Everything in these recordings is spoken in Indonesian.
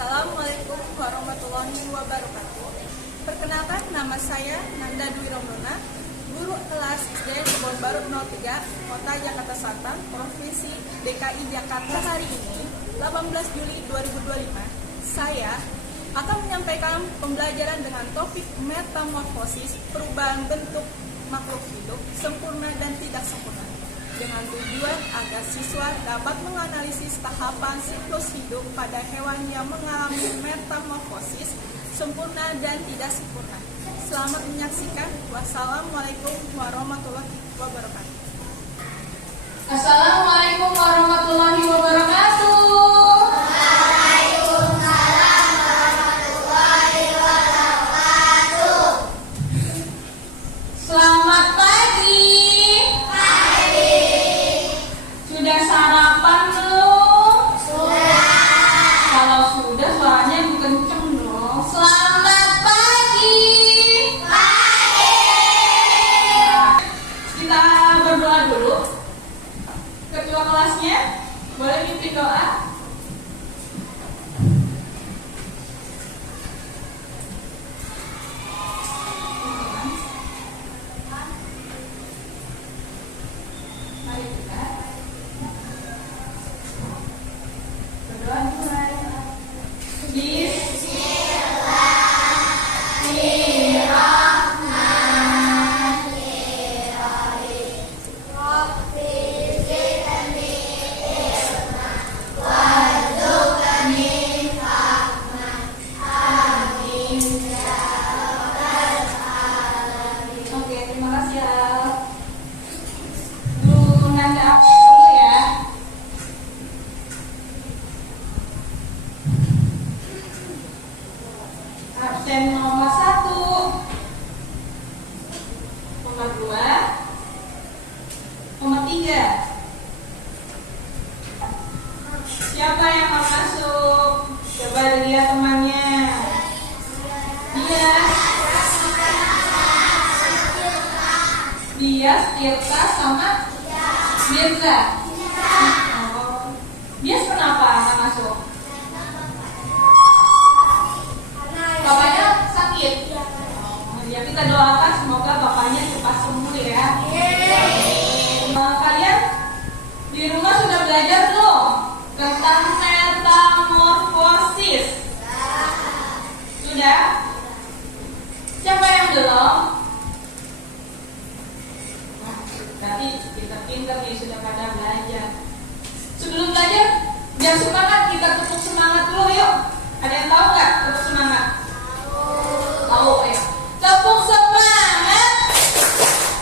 Assalamualaikum warahmatullahi wabarakatuh. Perkenalkan, nama saya Nanda Dwi Romdona, guru kelas SD Kebon Baru 03, Kota Jakarta Selatan, Provinsi DKI Jakarta. Hari ini, 18 Juli 2025, saya akan menyampaikan pembelajaran dengan topik metamorfosis, perubahan bentuk makhluk hidup, sempurna dan tidak sempurna, dengan tujuan agar siswa dapat menganalisis tahapan siklus hidup pada hewan yang mengalami metamorfosis, sempurna dan tidak sempurna. Selamat menyaksikan. Wassalamualaikum warahmatullahi wabarakatuh. Assalamualaikum warahmatullahi wabarakatuh. Selamat pagi. Sudah sarapan belum? Sudah. Kalau sudah, suaranya kenceng dong. Selamat pagi. Kita berdoa dulu. Ketua kelasnya boleh pimpin doa. Mari kita berdoa mulai. Oke, terima kasih ya. Bu Nanda dulu ya. Absen nomor 1, nomor 2, nomor 3. Siapa yang mau masuk? Coba lihat temannya. Bias, Tirta, sama Mirza. Oh. Bias kenapa nggak masuk? Bapaknya sakit. Ya kita doakan semoga bapaknya cepat sembuh ya. Kalian di rumah sudah belajar belum tentang metamorfosis? Sudah? Siapa yang belum? Berarti kita pintar nih, sudah pada belajar. Sebelum belajar, biar semangat, kita tepuk semangat dulu yuk. Ada yang tahu nggak tepuk semangat? Tahu ya. Tepuk semangat.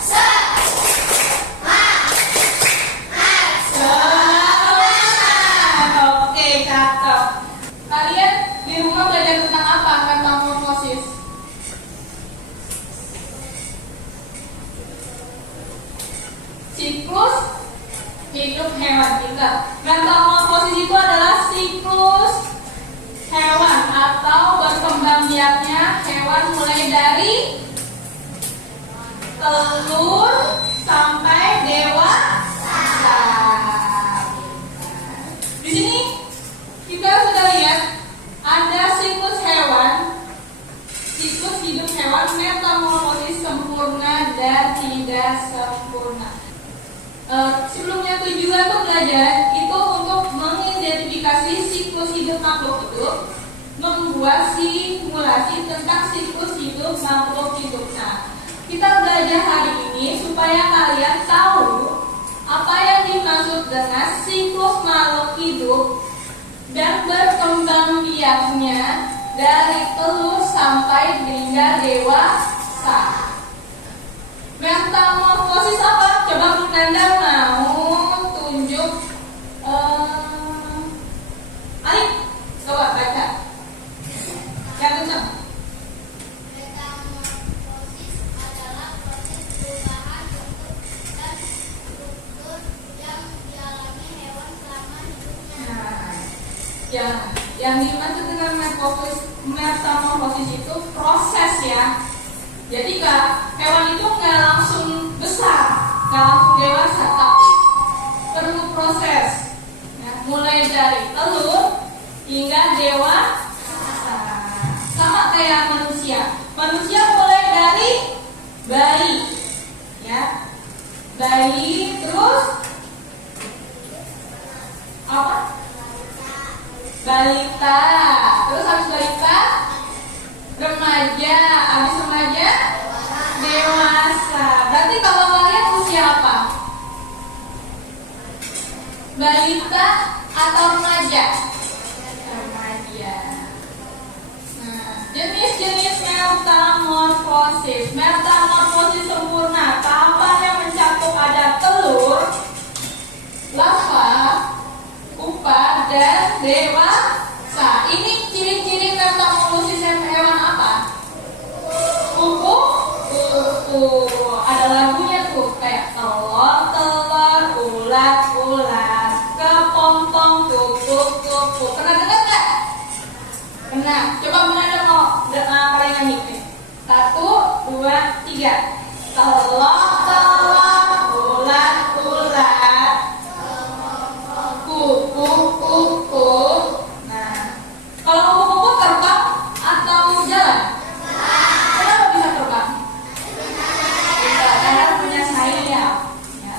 Semangat. Oke, cakep. Kalian di rumah belajar tentang apa metamorfosis? Siklus hidup hewan kita. Metamorfosis itu adalah siklus hewan atau berkembang biaknya hewan mulai dari telur sampai dewasa. Di sini kita sudah lihat ada siklus hewan, siklus hidup hewan metamorfosis sempurna dan tidak sempurna. Sebelumnya tujuan pembelajaran itu untuk mengidentifikasi siklus hidup makhluk hidup, membuat simulasi tentang siklus hidup makhluk hidup. Nah, kita belajar hari ini supaya kalian tahu apa yang dimaksud dengan siklus makhluk hidup dan berkembang biaknya dari telur sampai hingga dewasa. Metamorfosis apa? Coba Bu Nanda mau tunjuk. Ayo, coba baca. Yang kencang. Metamorfosis adalah proses perubahan bentuk dan struktur yang dialami hewan selama hidupnya. Nah, yang dimaksud dengan metamorfosis itu proses ya. Jadi hewan itu nggak langsung besar, nggak langsung dewasa, tapi perlu proses. Mulai dari telur hingga dewasa. bayi, ya. Bayi, terus apa? Balita. Terus habis balita, remaja. Habis remaja, dewasa. Berarti kalau kalian usia apa? Balita atau remaja? Remaja. Nah, jenis-jenis metamorfosis. Metamorfosis sempurna. Tahapan yang mencakup ada telur, larva, pupa, dan dewasa. Ini ciri-ciri metamorfosis hewan apa? Kuku. Ada lagunya tuh, kayak telur, ulat, kepompong, kuku. Pernah dengar nggak? Pernah. Coba mana mau kalian nyanyi nih? 1, 2, 3. Telur, ulat, kuku. Nah, kalau kuku terbang atau jalan? Kenapa bisa terbang? Karena punya sayap. Ya.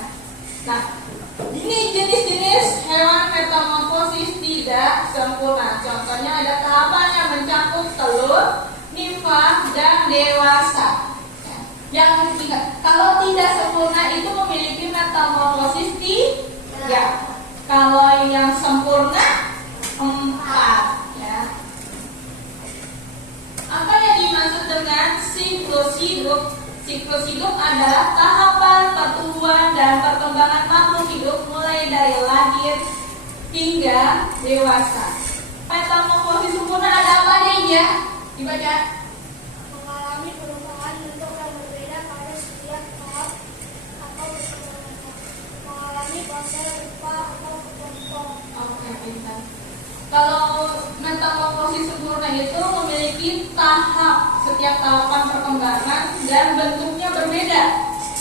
Nah, ini jenis-jenis hewan metamorfosis tidak sempurna. Contohnya ada tahapan yang mencakup telur, nimfa, dan dewasa. Ya. Yang ketiga, kalau tidak sempurna itu memiliki metamorfosis 3. Kalau yang sempurna 4, ya. Apa yang dimaksud dengan siklus hidup? Siklus hidup adalah tahapan pertumbuhan dan perkembangan makhluk hidup mulai dari lahir hingga dewasa. Metamorfosis sempurna ada apa aja? Dibaca. Mengalami perubahan bentuk yang berbeda pada setiap tahap atau perkembangan. Mengalami proses rupa atau kepompong. Oke, pintar. Kalau metamorfosis sempurna itu memiliki tahap, setiap tahapan perkembangan dan bentuknya berbeda,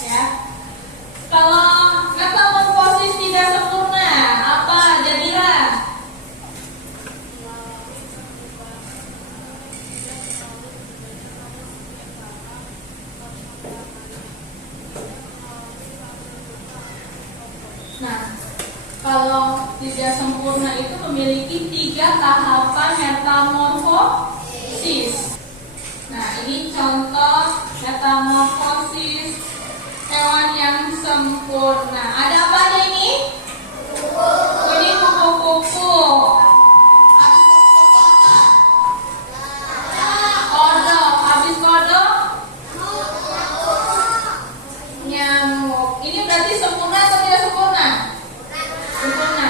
ya. Kalau metamorfosis tidak sempurna, apa jadilah? Nah, kalau tidak sempurna itu memiliki 3 tahapan metamorfosis. Nah, ini contoh metamorfosis hewan yang sempurna. Ada apa aja ini? Ini kupu-kupu. Habis kupu-kupu apa? Kodok. Habis kodok? Nyamuk. Ini berarti sempurna atau tidak sempurna? Sempurna.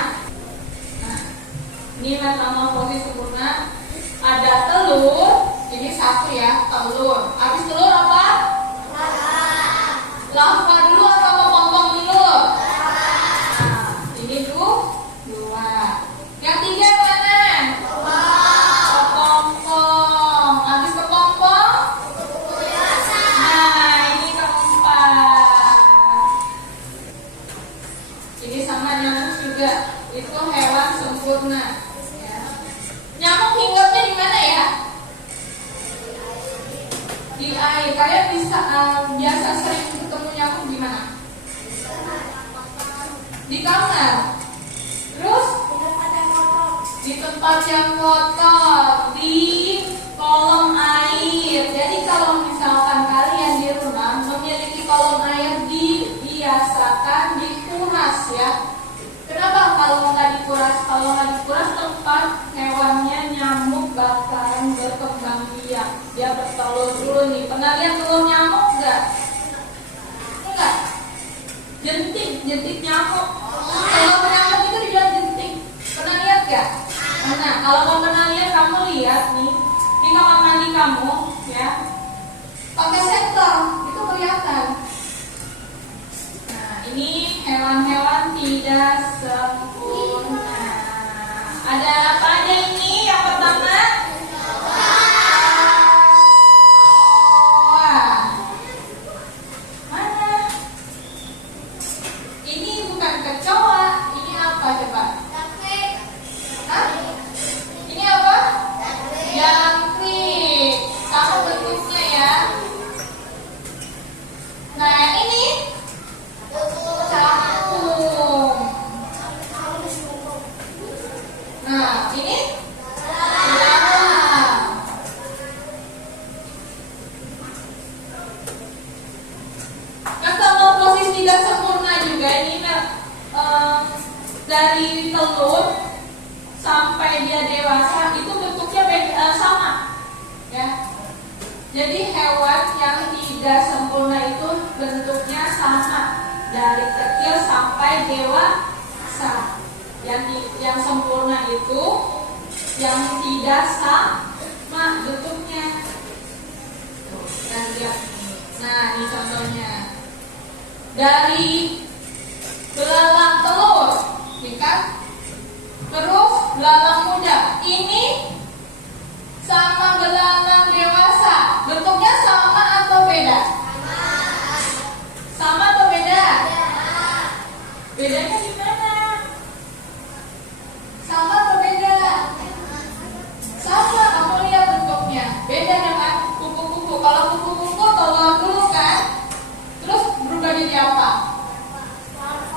Nah, ini metamorfosis sempurna. Ada telur. Ini 1 ya, telur. Habis telur apa? Larva dulu atau kepompong dulu? Nah, ini tuh 2. Yang 3 mana? Kepompong. Habis kepompong? Nah, ini keempat. Ini sama nyamuk juga. Itu hewan sempurna. Ya. Nyamuk hinggapnya di mana ya? Di air. Kalian bisa biasa sering ketemu nyamuk di mana? Di kamar. Terus di tempat yang kotor, di kolom air. Jadi kalau misalkan kalian di rumah memiliki kolom air, dibiasakan dikuras ya. Kenapa kalau nggak dikuras? Kalau nggak dikuras tempat hewannya nyamuk bakalan berkembang biak. Dia bertelur dulu nih. Pernah lihat telur nyamuk nggak? Enggak. Jentik nyamuk. Telur nyamuk itu dibilang jentik. Pernah lihat nggak? Nah, kalau kamu pernah lihat, kamu lihat nih di kamar mandi kamu, ya. Pakai senter, itu kelihatan. Nah, ini hewan-hewan tidak sempurna. Ada apa aja ini? Yang pertama, wah, mana? Ini bukan kecoa, ini apa coba? Hah? Ini apa? Jangkrik. Sama bentuknya ya. Jadi hewan yang tidak sempurna itu bentuknya sama dari kecil sampai dewasa. Yang sempurna itu yang tidak sama bentuknya. Nah, lihat. Nah, ini contohnya. Dari belalang telur, ya kan? Terus belalang muda. Ini sama belalang dewasa. Bentuknya sama atau beda? Sama atau beda? Bedanya di mana? Sama atau beda? Sama, kamu lihat bentuknya. Beda dengan kupu-kupu. Kalau kupu-kupu telur dulu kan, terus berubah jadi apa?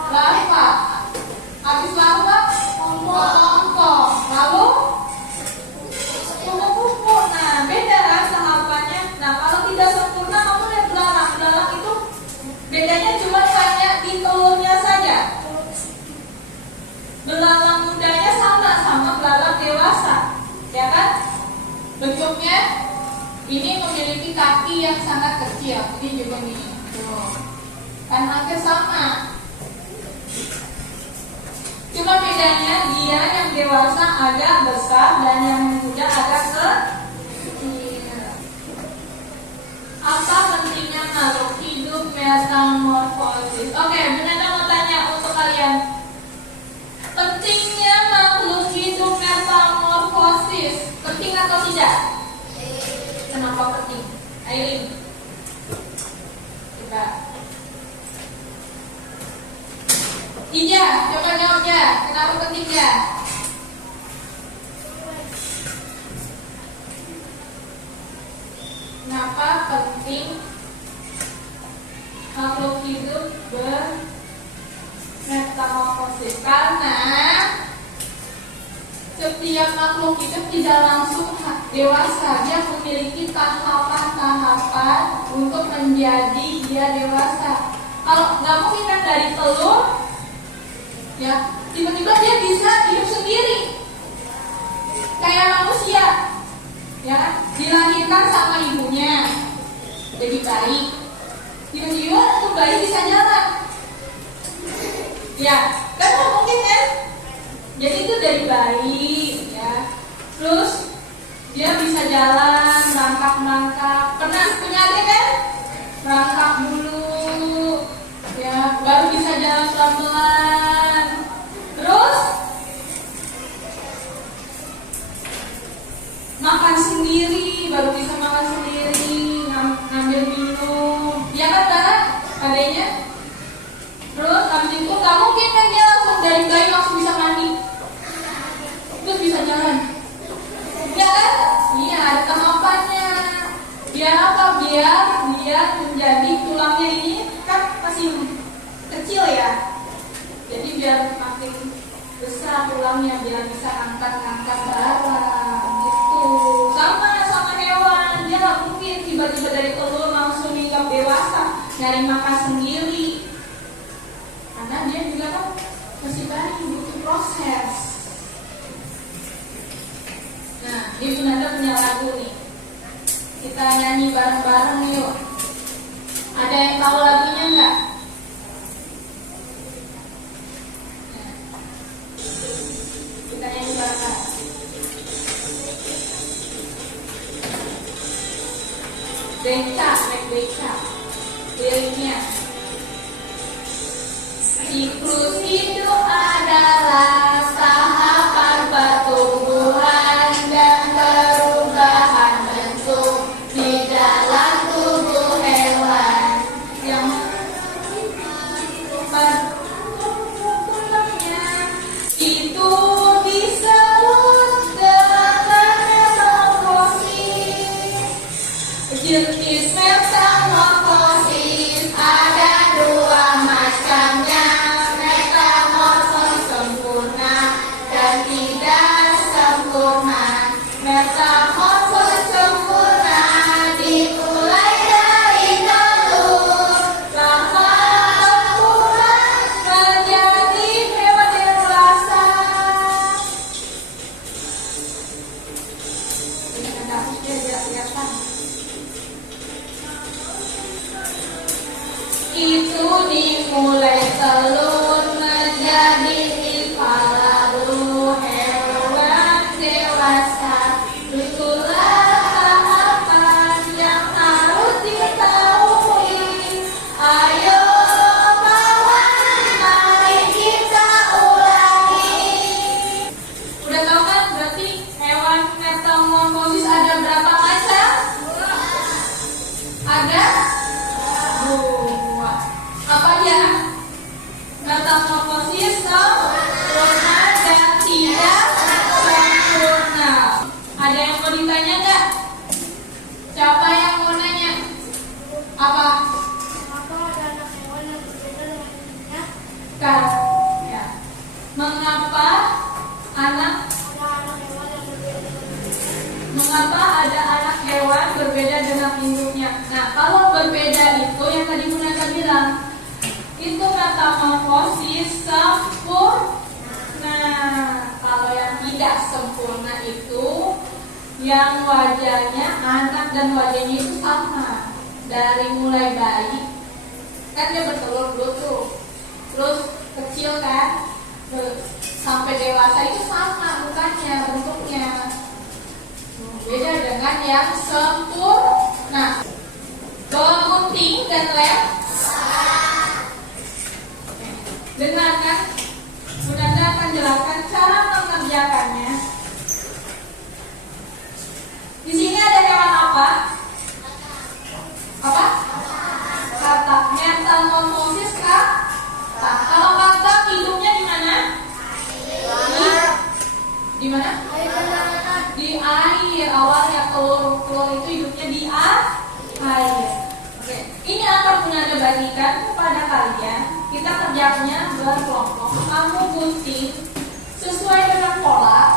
Larva. Habis larva, kepompong. Lalu kupu-kupu. Nah, beda kan tahapannya. Nah, kalau tidak sempurna, kamu lihat belalang. Belalang itu bedanya cuma hanya di telurnya saja. Belalang mudanya sama belalang dewasa, ya kan? Bentuknya ini memiliki kaki yang sangat kecil. Ini juga nih, kan hampir sama. Cuma bedanya dia yang dewasa agak besar dan yang muda agak kecil. Apa pentingnya makhluk hidup metamorfosis? Oke, Bunda mau tanya untuk kalian. Pentingnya makhluk hidup metamorfosis, penting atau tidak? Kenapa penting? Aileen, coba. Ija, coba jawabnya. Kenapa pentingnya? Kenapa penting makhluk hidup bermetamorfosis? Karena setiap makhluk hidup tidak langsung dewasa. Dia memiliki tahapan-tahapan untuk menjadi dia dewasa. Kalau nggak mungkin kan dari telur, ya tiba-tiba dia bisa hidup sendiri kayak manusia, ya dilahirkan sama ibunya jadi bayi, tiba-tiba tuh bayi bisa jalan, ya kan nggak mungkin kan? Jadi itu dari bayi, ya terus dia bisa jalan, merangkak. Pernah punya adik kan? Merangkak dulu, ya baru bisa jalan pelan-pelan. Terus makan sendiri, baru bisa makan sendiri, ngambil minum, ya kan barang adanya. Terus habis itu nggak mungkin kan dia langsung dari bayi langsung bisa mandi, terus bisa jalan, ya kan? Iya, ada tahapannya. Biar apa? Biar dia menjadi tulangnya ini kan masih kecil ya. Jadi biar makin besar tulangnya, biar bisa angkat-angkat barang gitu. Sama hewan, dia nggak mungkin tiba-tiba dari telur langsung hingga dewasa nyari makan sendiri. Karena dia juga kan masih bayi, butuh proses. Nah, ini Bunda punya lagu nih. Kita nyanyi bareng-bareng yuk. Ada yang tahu lagunya nggak? Kita nyanyi bareng-bareng. Becak, naik becak. Liriknya. Siklus hidup adalah tahapan pertumbuhan dan perubahan bentuk di dalam tubuh hewan yang bertumbuhnya itu disebut dengan metamorfosis. Jenis metamorfosis ada dua macamnya, metamorfosis sempurna dan tidak sempurna. Metamorfosis sempurna dimulai dari telur, lama berkembang menjadi hewan dewasa. Ini ada apa? itu dimulai telur menjadi lalu hewan dewasa. Itulah tahapan yang harus diketahui. Ayo kawan, mari kita ulangi. Udah tahu kan berarti hewan metamorfosis ada berapa macam? Ada dua. Apa aja? Metamorfosis sempurna dan tidak sempurna. Ada yang mau ditanya nggak? Siapa yang mau nanya? Apa? Mengapa ada anak hewan yang berbeda dengan induknya? Kan? Ya. Mengapa anak? Mengapa ada anak hewan berbeda dengan induknya? Nah, kalau berbeda itu yang tadi Munanda bilang, itu metamorfosis sempurna. Kalau yang tidak sempurna itu yang wajahnya anak dan wajahnya itu sama. Dari mulai bayi kan dia bertelur dulu tuh, terus kecil kan, sampai dewasa itu sama mukanya, bentuknya. Beda dengan yang sempurna. Gunting dan lem. Dengarkan, Munanda akan jelaskan cara mengerjakannya. Di sini ada hewan apa? Apa? Katak. Metamorfosis katak. Kalau katak hidupnya di mana? Di mana? Di air. Awalnya telur itu hidupnya di air. Oke. Ini akan Munanda bagikan kepada kalian. Kita kerjanya berkelompok. Kamu gunting sesuai dengan pola.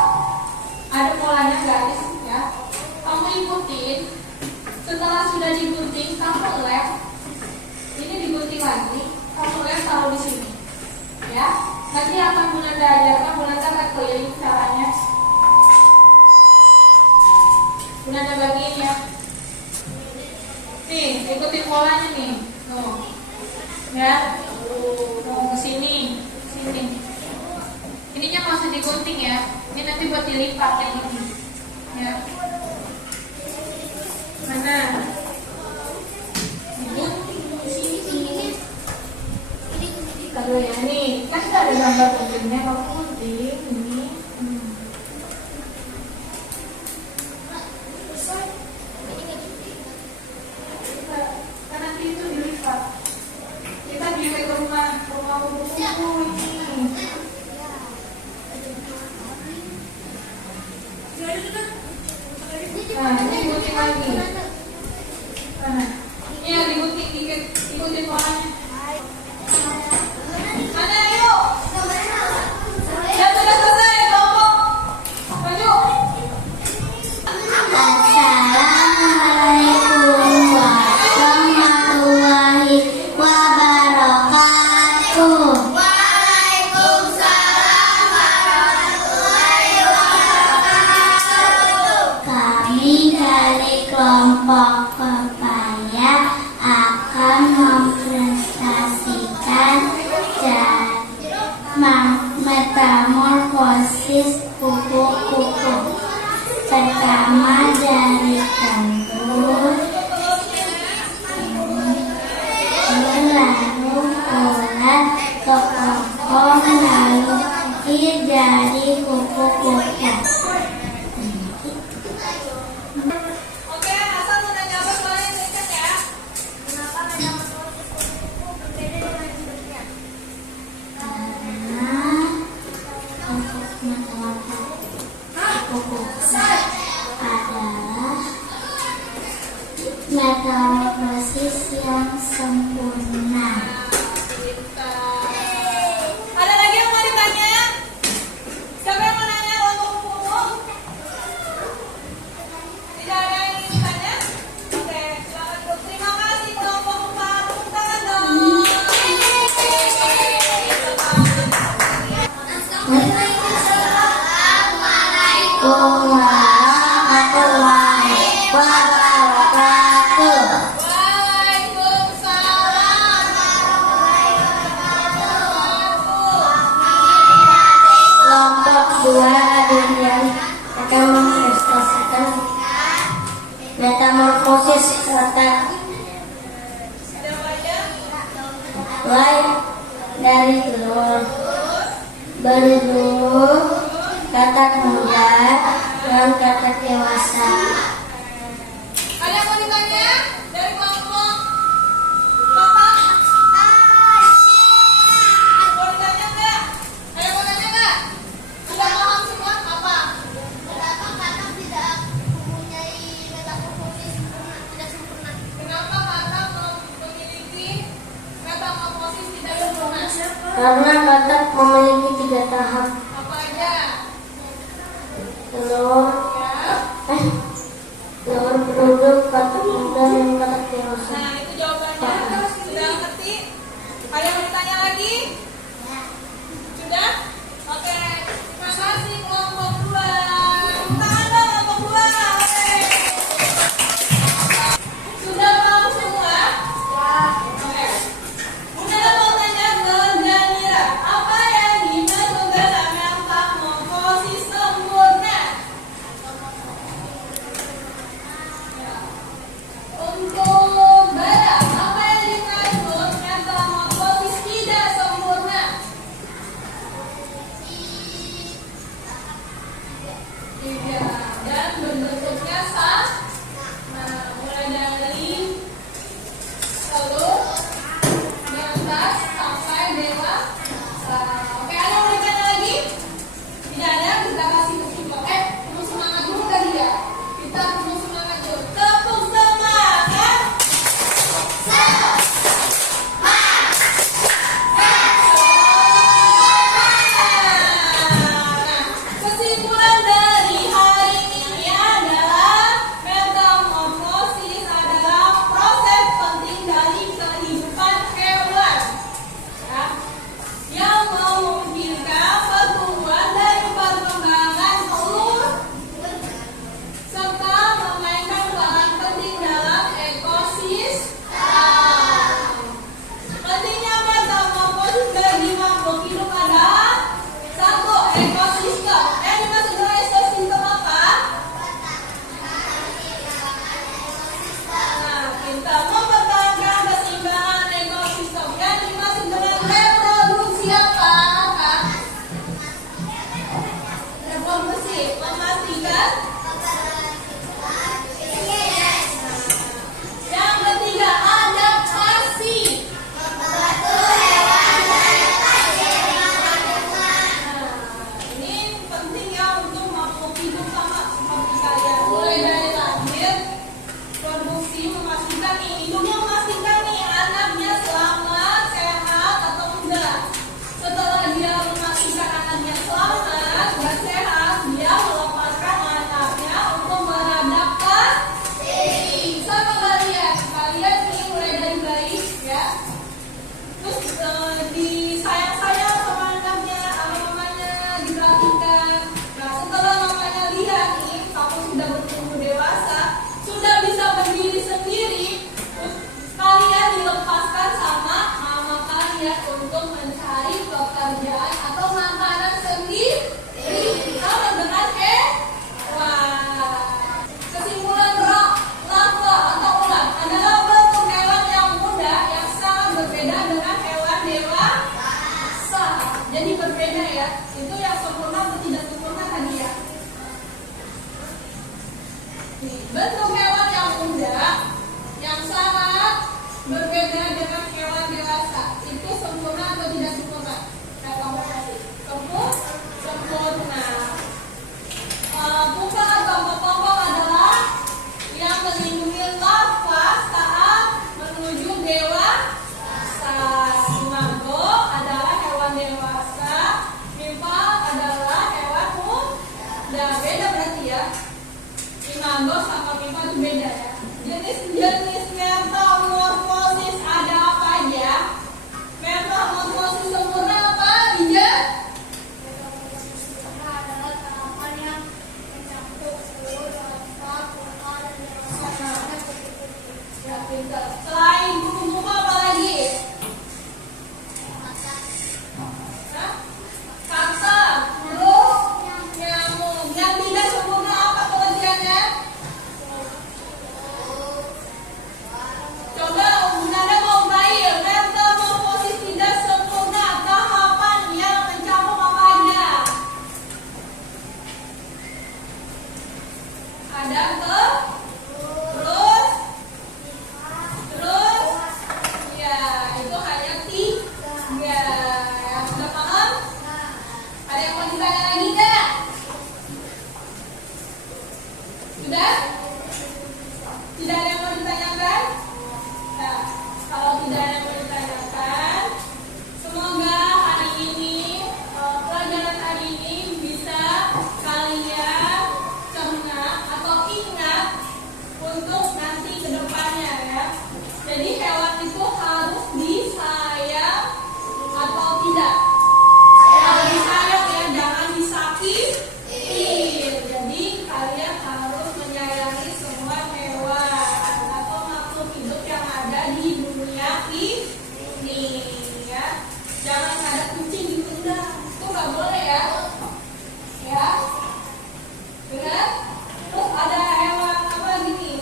Ada polanya guys ya. Kamu ikutin. Setelah sudah digunting, kamu lem. Ini digunting lagi. Kamu lem taruh di sini. Ya. Nanti akan Munanda ajarkan. Munanda akan keliling caranya. Munanda bagiin ya. Nih, ikutin polanya nih. Tuh. Ya. Ke sini. Ininya masih digunting ya. Ini nanti buat dilipat yang ini. Ya. Mana? Digunting di sini. Taruh ya nih. Kan sudah ada gambar guntingnya. Kamu gunting ini. Kan nanti itu dilipat. Kita di rumah kumpul ini. Nah, ini gunting lagi. Nah, ini yang digunting dikit, ikutin polanya. Mana yuk? Ya sudah selesai, kelompok. Maju. Assalamualaikum warahmatullahi wabarakatuh. Waalaikumsalam warahmatullahi wabarakatuh. Kami dari kelompok Pepaya akan mempresentasikan metamorfosis kupu-kupu. Pertama dari telur, lalu ulat ke kokong, lalu jadi kupu-kupu. Oke, asal udah nyampe soalnya singkat ya. Kenapa metamorfosis kupu-kupu berbeda dengan induknya? Karena untuk metamorfosis kupu-kupu adalah metamorfosis yang sempurna. Ada lagi yang mau ditanya? Siapa yang mau nanya? Tidak ada yang ingin ditanya? Oke, selamat duduk. Terima kasih kelompok 4. Tepuk tangan dong. Assalamualaikum warahmatullahi wabarakatuh. dewasa. Ada yang mau ditanya dari kelompok Bapak? Mau ditanya nggak? Ada yang mau tanya nggak? Sudah paham semua apa? Kenapa kadang tidak mempunyai metamorfosis tidak sempurna? Kenapa kata memiliki metamorfosis tidak sempurna? Karena katak memiliki 3 tahap. Apa aja? Telur, Ya. telur penduduk, katak muda, dan katak dewasa. Nah, itu jawabannya. Sudah ngerti? Ada yang mau ditanya lagi? Sudah? Oke. Terima kasih kelompok 2. Tangan dong kelompok 2. Sudah paham semua? Oke. Bunda mau tanya ke Danira, apa yang dimaksud dengan metamorfosis sempurna? Untuk Bara, apa yang dimaksud metamorfosis tidak sempurna? Tidak. Dan bentuknya sah. Nah, mulai dari telur, neonas sampai dewasa. Oke, ada yang mau ditanya lagi? Tidak ada, kita kasih tepuk semangat dulu tadi ya. Kita tepuk semangat dulu. Tepuk semangat. Kesimpulan dari hari ini adalah metamorfosis adalah proses penting dari kehidupan hewan, ya, yang memungkinkan pertumbuhan dan perkembangan telur serta memainkan peran penting dalam ekosistem. Pentingnya metamorfosis bagi makhluk hidup adalah 1. Ekosistem. Dimaksud dengan ekosistem apa? Nah, kita mempertahankan keseimbangan ekosistem. Yang dimaksud dengan reproduksi apa? Reproduksi, memastikan. Yang ketiga, adaptasi. Ini penting ya untuk makhluk hidup sama seperti kalian. Mulai dari lahir, produksi, memastikan nih, hidupnya memastikan nih anaknya selamat, sehat atau enggak. Setelah dia memastikan anaknya selamat dan sehat, dia melepaskan anaknya untuk beradaptasi sama kalian. Kalian nih mulai dari bayi ya. Terus disayang-sayang sama anaknya, sama mamanya, diperhatikan. Nah, setelah mamanya lihat nih, kamu sudah bertumbuh dewasa, sudah bisa berdiri sendiri, terus kalian dilepaskan sama mama kalian untuk mencari pekerjaan atau makanan sendiri. Sama dengan hewan. Kesimpulan lava atau ulat adalah bentuk hewan yang muda yang sangat berbeda dengan hewan dewasa. Jadi berbeda ya. Itu yang sempurna atau tidak sempurna tadi ya. Nih, bentuk hewan yang muda yang sangat berbeda dengan hewan dewasa. Itu sempurna atau tidak sempurna? Metamorfosis. Sempurna. Pupa atau kepompong adalah yang melindungi larva saat menuju dewasa. Imago adalah hewan dewasa. Nimfa adalah hewan muda. Beda berarti ya. Imago sama nimfa itu beda ya. Jenis-jenis metamorfosis ada apa aja? Metamorfosis sempurna apa? Bija? Adalah tahapan yang mencakup seluruh larva, pupa, dan dewasa. Ya, pintar. Selain burung-burung apa lagi? Hah? Kata, burung, nyamuk. Yang tidak sempurna apa pengertiannya? Coba Bunda mau bayar. Metamorfosis tidak sempurna. Tahapan yang mencakup apa aja? ada ke terus terus ya itu hanya tiga. Ya, sudah paham? Ada yang mau ditanya lagi nggak? Sudah? Tidak ada yang mau ditanyakan? Nah, kalau tidak ada yang mau ditanyakan, semoga hari ini pelajaran hari ini bisa kalian cerna atau ingat untuk nanti ke depannya ya. Jadi hewan itu harus disayang atau tidak? Harus disayang ya, jangan disakitin. Jadi kalian harus menyayangi semua hewan atau makhluk hidup yang ada di dunia ini ya. Jangan ada kucing di tendang, itu nggak boleh ya. Ya, benar? Terus ada hewan apa gini?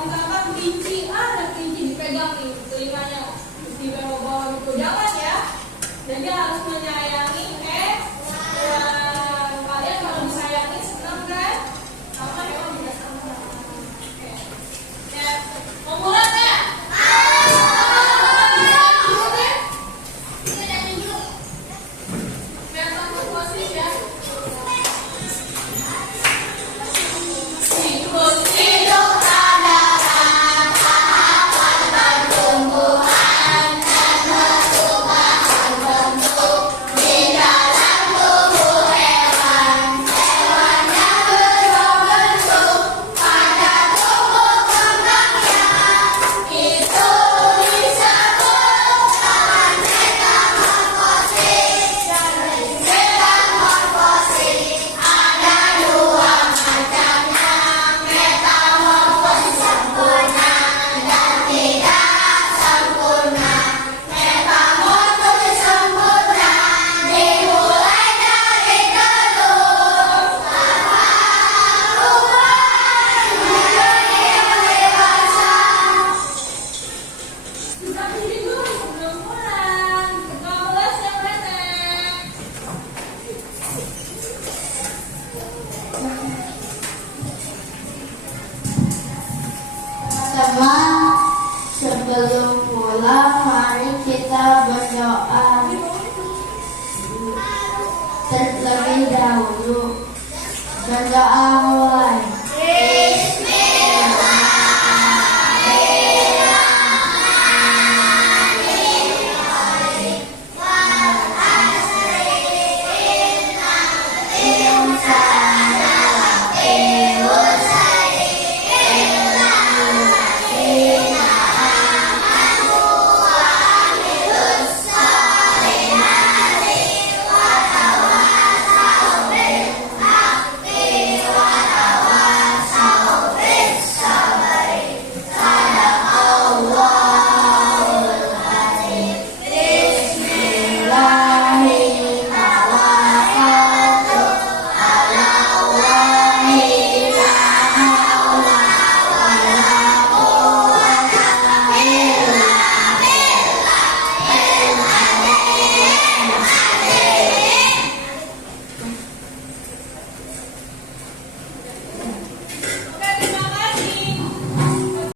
Misalkan kelinci, ada kelinci dipegang nih telinganya, terus dibawa-bawa gitu, jangan ya. Jadi harus menyayangi hewan. Kalian kalau disayangi senang kan? Sama hewan juga senang. Oke. Ya, mau mulai nggak? Biar tambah positif ya. Siklus hidup adalah tahapan pertumbuhan dan perubahan bentuk di dalam tubuh hewan. Hewan yang berubah bentuk pada tumbuh kembangnya itu disebut dengan metamorfosis. Metamorfosis ada dua macamnya, metamorfosis sempurna dan tidak sempurna. Metamorfosis sempurna dimulai dari telur, larva, menjadi dewasa. Kita pilih dulu sebelum pulang. 15 yang pendek. Teman, sebelum pulang mari kita berdoa terlebih dahulu. Berdoa mulai.